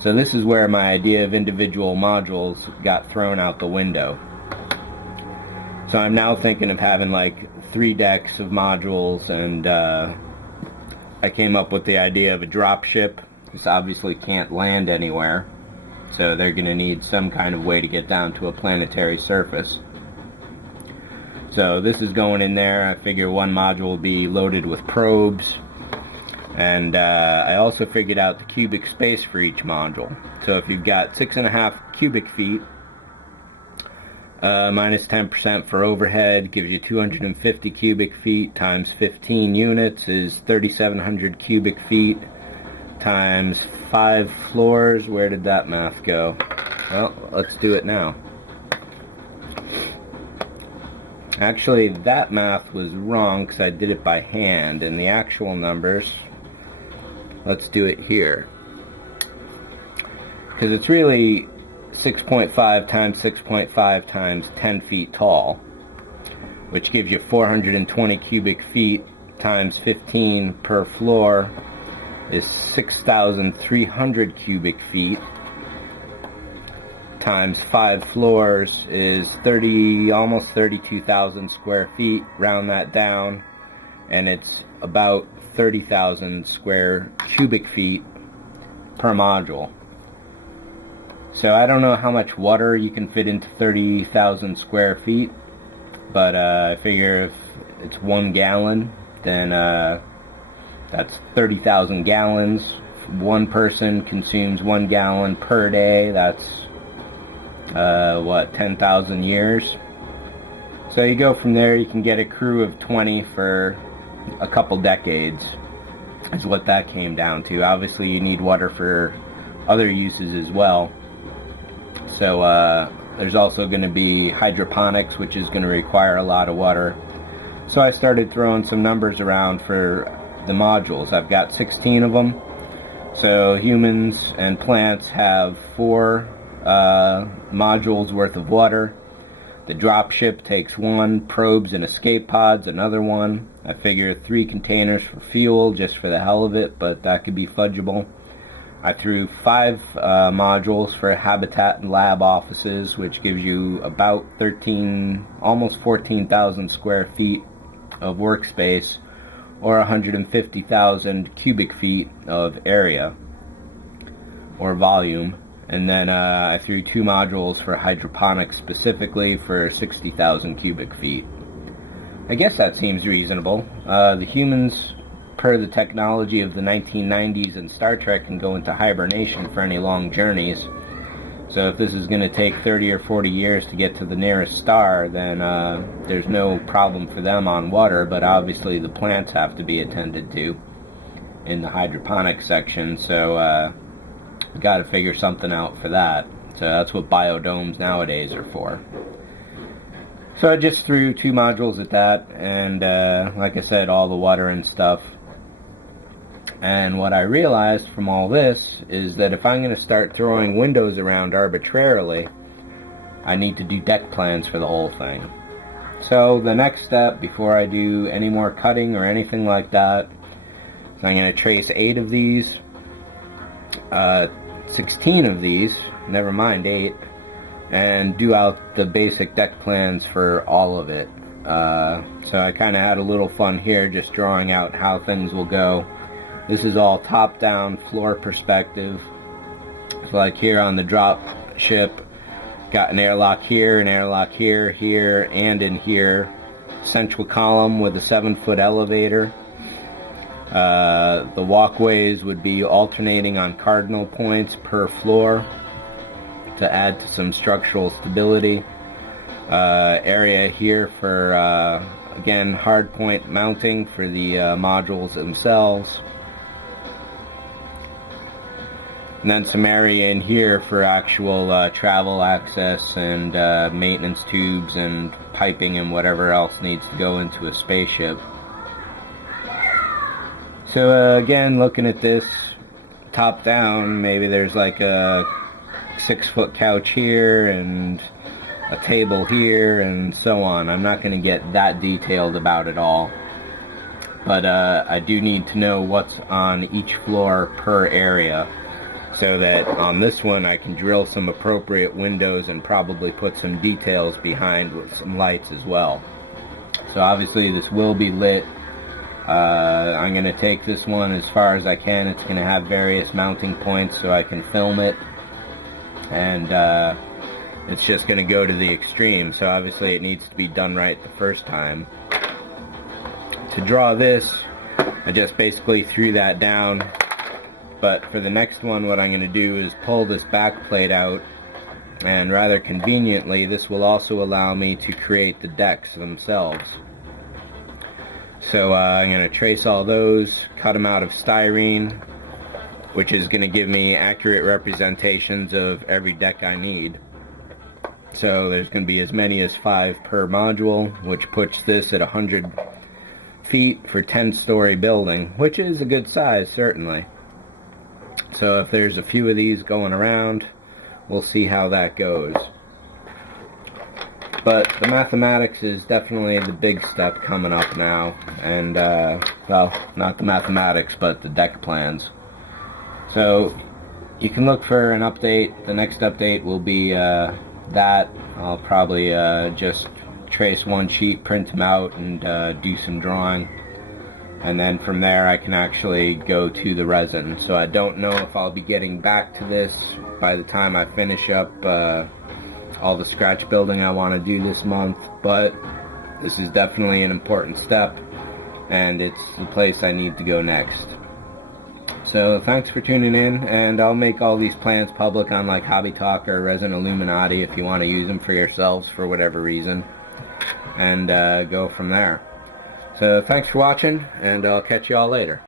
So this is where my idea of individual modules got thrown out the window. So I'm now thinking of having like 3 decks of modules, and I came up with the idea of a drop ship. This obviously can't land anywhere, so they're going to need some kind of way to get down to a planetary surface. So this is going in there. I figure one module will be loaded with probes, and I also figured out the cubic space for each module. So if you've got 6.5 cubic feet, minus 10% for overhead gives you 250 cubic feet, times 15 units is 3,700 cubic feet, times 5 floors. Where did that math go? Well, let's do it now. Actually, that math was wrong because I did it by hand, and the actual numbers, let's do it here. Because it's really 6.5 times 6.5 times 10 feet tall, which gives you 420 cubic feet, times 15 per floor is 6,300 cubic feet, times 5 floors is almost 32,000 square feet. Round that down, and it's about 30,000 square cubic feet per module. So I don't know how much water you can fit into 30,000 square feet, but I figure if it's 1 gallon, then that's 30,000 gallons. If one person consumes 1 gallon per day, that's 10,000 years. So you go from there. You can get a crew of 20 for a couple decades, is what that came down to. Obviously you need water for other uses as well. So there's also going to be hydroponics, which is going to require a lot of water. So I started throwing some numbers around for the modules. I've got 16 of them. So humans and plants have 4 modules worth of water. The drop ship takes 1, probes and escape pods another 1. I figure 3 containers for fuel just for the hell of it, but that could be fudgeable. I threw 5 modules for habitat and lab offices, which gives you about almost 14,000 square feet of workspace, or 150,000 cubic feet of area or volume. And then I threw 2 modules for hydroponics specifically for 60,000 cubic feet. I guess that seems reasonable. The humans, per the technology of the 1990s and Star Trek, can go into hibernation for any long journeys. So if this is going to take 30 or 40 years to get to the nearest star, then there's no problem for them on water, but obviously the plants have to be attended to in the hydroponic section, so we got to figure something out for that. So that's what biodomes nowadays are for. So I just threw 2 modules at that, and like I said, all the water and stuff. And what I realized from all this is that if I'm going to start throwing windows around arbitrarily, I need to do deck plans for the whole thing. So the next step, before I do any more cutting or anything like that, is I'm going to trace 8 of these, 16 of these, never mind 8, and do out the basic deck plans for all of it. So I kind of had a little fun here, just drawing out how things will go. This is all top-down floor perspective. So like here on the drop ship, got an airlock here, here, and in here. Central column with a 7-foot elevator. The walkways would be alternating on cardinal points per floor to add to some structural stability. Area here for, again, hard point mounting for the modules themselves. And then some area in here for actual travel access and maintenance tubes and piping and whatever else needs to go into a spaceship. So again, looking at this top down, maybe there's like a 6-foot couch here and a table here and so on. I'm not going to get that detailed about it all, but I do need to know what's on each floor per area. so that on this one I can drill some appropriate windows and probably put some details behind with some lights as well. So obviously this will be lit. I'm going to take this one as far as I can. It's going to have various mounting points so I can film it, and it's just going to go to the extreme, so obviously it needs to be done right the first time. To draw this, I just basically threw that down, but for the next one what I'm going to do is pull this back plate out, and rather conveniently this will also allow me to create the decks themselves. So I'm going to trace all those, cut them out of styrene, which is going to give me accurate representations of every deck I need. So there's going to be as many as 5 per module, which puts this at 100 feet for 10-story building, which is a good size, certainly. So if there's a few of these going around, we'll see how that goes. But the mathematics is definitely the big step coming up now, and well, not the mathematics, but the deck plans. So you can look for an update. The next update will be that. I'll probably just trace one sheet, print them out, and do some drawing, and then from there I can actually go to the resin. So I don't know if I'll be getting back to this by the time I finish up all the scratch building I want to do this month, but this is definitely an important step, and it's the place I need to go next. So thanks for tuning in, and I'll make all these plans public on like Hobby Talk or Resin Illuminati if you want to use them for yourselves for whatever reason, and go from there. So thanks for watching, and I'll catch you all later.